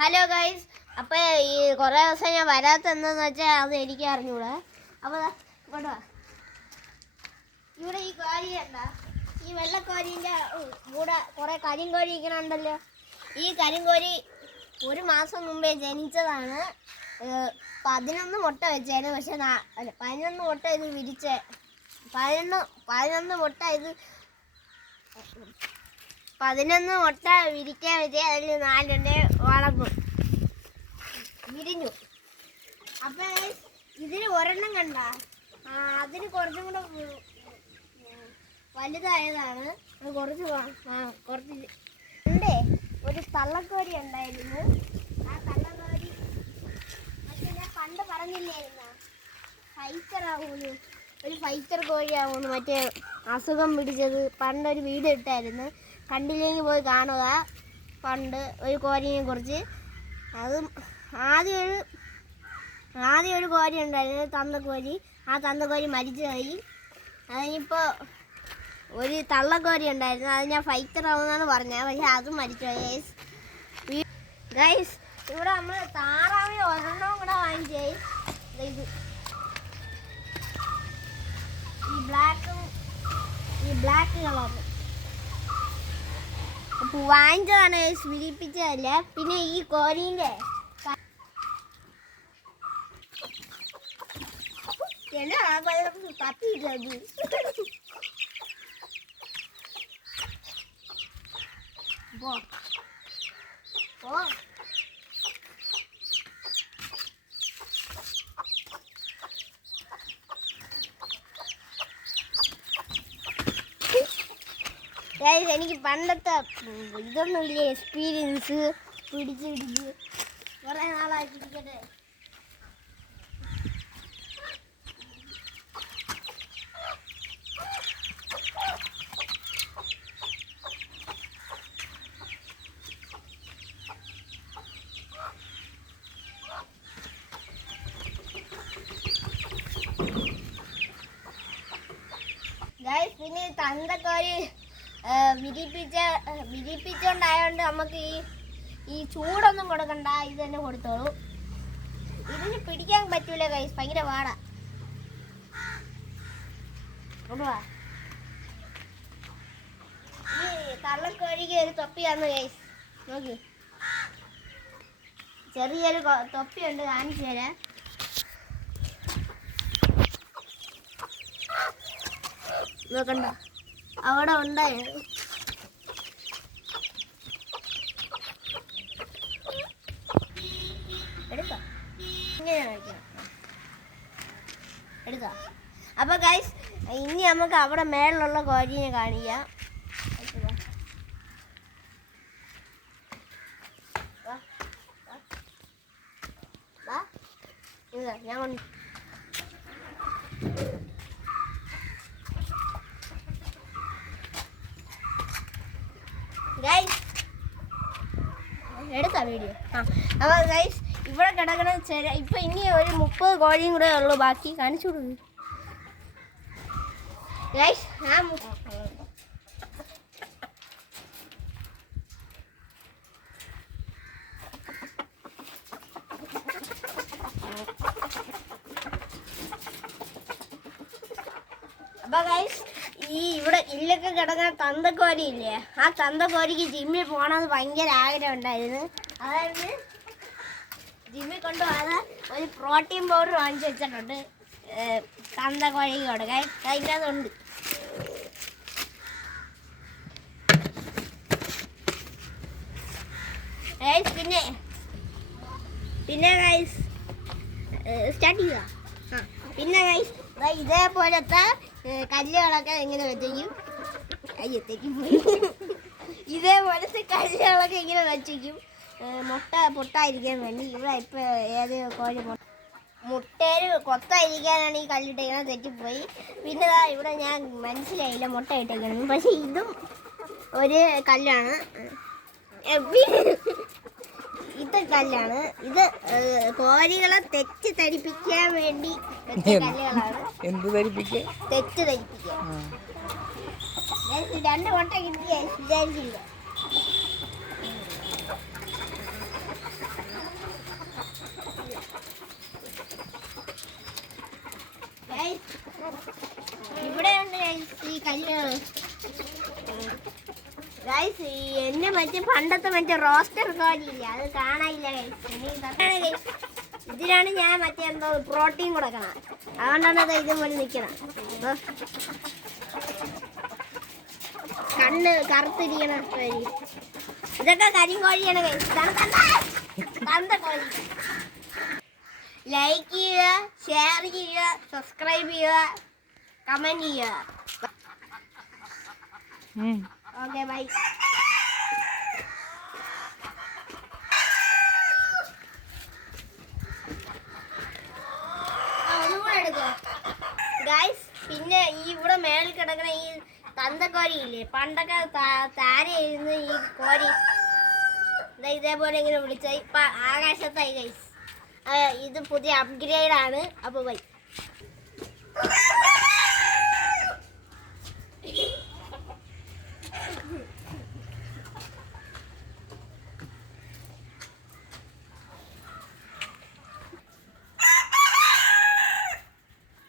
Hello guys, അപ്പോൾ ഈ കുറേ ദിവസം ഞാൻ വരാത്തെന്തെന്ന് വെച്ചാൽ അത് എനിക്ക് അറിഞ്ഞൂടാ. അപ്പോൾ ഇങ്ങോട്ട് വാ. ഇവിടെ ഈ കോഴി എന്താ, ഈ വെള്ളക്കോഴീൻ്റെ കൂടെ കുറേ കരിങ്കോഴി ഇരിക്കണുണ്ടല്ലോ. ഈ കരിങ്കോഴി ഒരു മാസം മുമ്പേ ജനിച്ചതാണ്. 11 മുട്ട വെച്ചായിരുന്നു. പക്ഷെ 11 മുട്ട ഇത് വിരിച്ച് 11 മുട്ട ഇത് 11 മുട്ട വിരിക്കാൻ വെച്ചാൽ അതിൽ 4 വളർന്നു വിരിഞ്ഞു. അപ്പം ഇതിന് ഒരെണ്ണം കണ്ട അതിന് കുറച്ചും കൂടെ വലുതായതാണ്. അത് കുറച്ച് ഉണ്ട്. ഒരു തള്ളക്കോരി ഉണ്ടായിരുന്നു. ആ തള്ളക്കോരി ഞാൻ പണ്ട് പറഞ്ഞില്ലായിരുന്നു ഫൈറ്ററാവുന്നു, ഒരു ഫൈറ്റർ കോഴിയാവുന്നു. മറ്റേ അസുഖം പിടിച്ചത് പണ്ടൊരു വീഡിയോ ഇട്ടായിരുന്നു, കണ്ടില്ലെങ്കിൽ പോയി കാണുക. പണ്ട് ഒരു കോഴിയെ കുറിച്ച്. അതും ആദ്യം ഒരു കോഴി ഉണ്ടായിരുന്നു, തന്തക്കോഴി. ആ തന്തക്കോഴി മരിച്ചു പോയി. അതിനിപ്പോൾ ഒരു തള്ളക്കോഴി ഉണ്ടായിരുന്നു, അത് ഞാൻ ഫൈറ്റർ ആവുമെന്നാണ് പറഞ്ഞത്. പക്ഷെ അതും മരിച്ചു പോയി. ഗൈസ്, ഇവിടെ നമ്മൾ താറാവിന് ഒരെണ്ണവും കൂടെ വാങ്ങിച്ചേ. ഇത് ഈ ബ്ലാക്ക് കളറ് അപ്പോൾ വാങ്ങിച്ചതാണ്, വിരിപ്പിച്ചതല്ല. പിന്നെ ഈ കോരീൻ്റെ തപ്പിയിട്ടത് എനിക്ക് പണ്ടത്തെ ഇതൊന്നും ഇല്ല, എക്സ്പീരിയൻസ് പിടിച്ചിടിച്ച് കുറേ നാളായിട്ടിരിക്കട്ടെ. പിന്നെ തന്തക്കോഴി വിരിപ്പിച്ചോണ്ടായോണ്ട് നമുക്ക് ഈ ചൂടൊന്നും കൊടുക്കണ്ട, ഇത് തന്നെ കൊടുത്തോളൂ. ഇതിന് പിടിക്കാൻ പറ്റൂല ഗൈസ്, ഭയങ്കര പാടാ. ഈ തള്ളക്കോഴിക്ക് ഒരു തൊപ്പിയാന്ന് ഗൈസ്, നോക്കി. ചെറിയൊരു തൊപ്പിയുണ്ട്, കാണിച്ചു തരാം. നോക്കണ്ട, അവിടെ ഉണ്ടായത്. എടുക്കാം, ഇങ്ങനെ കാണിക്കണം. എടുക്കാം. അപ്പോൾ ഗൈസ്, ഇനി നമുക്ക് അവിടെ മേളിലുള്ള കോഴീനെ കാണിക്കാം. ഞാൻ എടുക്കാം വീഡിയോ. അപ്പോൾ ഗൈസ്, ഇവിടെ കിടക്കണ ഇപ്പം ഇനി ഒരു 30 കോഴിയും കൂടെ ഉള്ളൂ ബാക്കി. കാണിച്ചു കൊടുക്കും ഗൈസ്. അപ്പോൾ ഗൈസ്, ഇവിടെ ഇല്ലൊക്കെ കിടക്കുന്ന തന്തക്കോരി ഇല്ലേ, ആ തന്തക്കോരിക്ക് ജിമ്മിൽ പോകണമെന്ന് ഭയങ്കര ആഗ്രഹം ഉണ്ടായിരുന്നു. അതായത് ജിമ്മിൽ കൊണ്ടുപോകാതെ ഒരു പ്രോട്ടീൻ പൗഡർ വാങ്ങിച്ചു വെച്ചിട്ടുണ്ട് തന്തക്കോഴിക്ക് കൊടുക്കാൻ. അതിനകത്തുണ്ട്. പിന്നെ ഗൈസ് സ്റ്റാർട്ട് ചെയ്യുക. പിന്നെ ഗൈസ്, ഇതേപോലത്തെ കല്ലുകളൊക്കെ ഇങ്ങനെ വെച്ചേക്കും. ഇതേപോലത്തെ കല്ലുകളൊക്കെ ഇങ്ങനെ വെച്ചേക്കും മുട്ട പൊട്ടായിരിക്കാൻ വേണ്ടി. ഇവിടെ ഇപ്പോൾ ഏത് കോഴി മുട്ടയിൽ കൊത്തായിരിക്കാനാണ് ഈ കല്ലിട്ടേക്കുന്നത്, തെറ്റിപ്പോയി. പിന്നെ ഇവിടെ ഞാൻ മനസ്സിലായില്ല മുട്ട ഇട്ടേക്കണം. പക്ഷെ ഇതും ഒരു കല്ലാണ്, ഇത് കല്ലാണ്. ഇത് കോഴികളെ തെറ്റിദ്ധരിപ്പിക്കാൻ വേണ്ടി വെച്ച കല്ലുകളാണ്. എന്ത് ധരിപ്പിക്കുക? തെറ്റിദ്ധരിപ്പിക്കുക. 2 മുട്ട കിട്ടിയ വിചാരിച്ചില്ല. മറ്റേ പണ്ടത്തെ മറ്റേ റോസ്റ്റർ കോഴിയില്ല, അത് കാണാനില്ല guys. ഇതിലാണ് ഞാൻ മറ്റേ എന്തോ പ്രോട്ടീൻ കൊടുക്കണം, അതുകൊണ്ടാണ് അത് ഇതുപോലെ നിൽക്കണം. കണ്ണ് കറുത്തിരിക്കണ കോഴി, ഇതൊക്കെ കരിങ്കോഴിയാണ് guys. തന്ത കോഴി. ലൈക്ക് ചെയ്യുക, ഷെയർ ചെയ്യുക, സബ്സ്ക്രൈബ് ചെയ്യുക, കമന്റ് ചെയ്യുക. Okay bye. ഗൈസ്, പിന്നെ ഈ ഇവിടെ മേളിൽ കിടക്കുന്ന ഈ തന്തക്കോരി ഇല്ലേ, പണ്ടൊക്കെ താരയായിരുന്നു ഈ കോരി. ഇതേപോലെ ഇങ്ങനെ വിളിച്ച ഇപ്പൊ ആകാശത്തായി ഗൈസ്. ഇത് പുതിയ അപ്ഗ്രേഡ് ആണ്. അപ്പൊ ബൈ.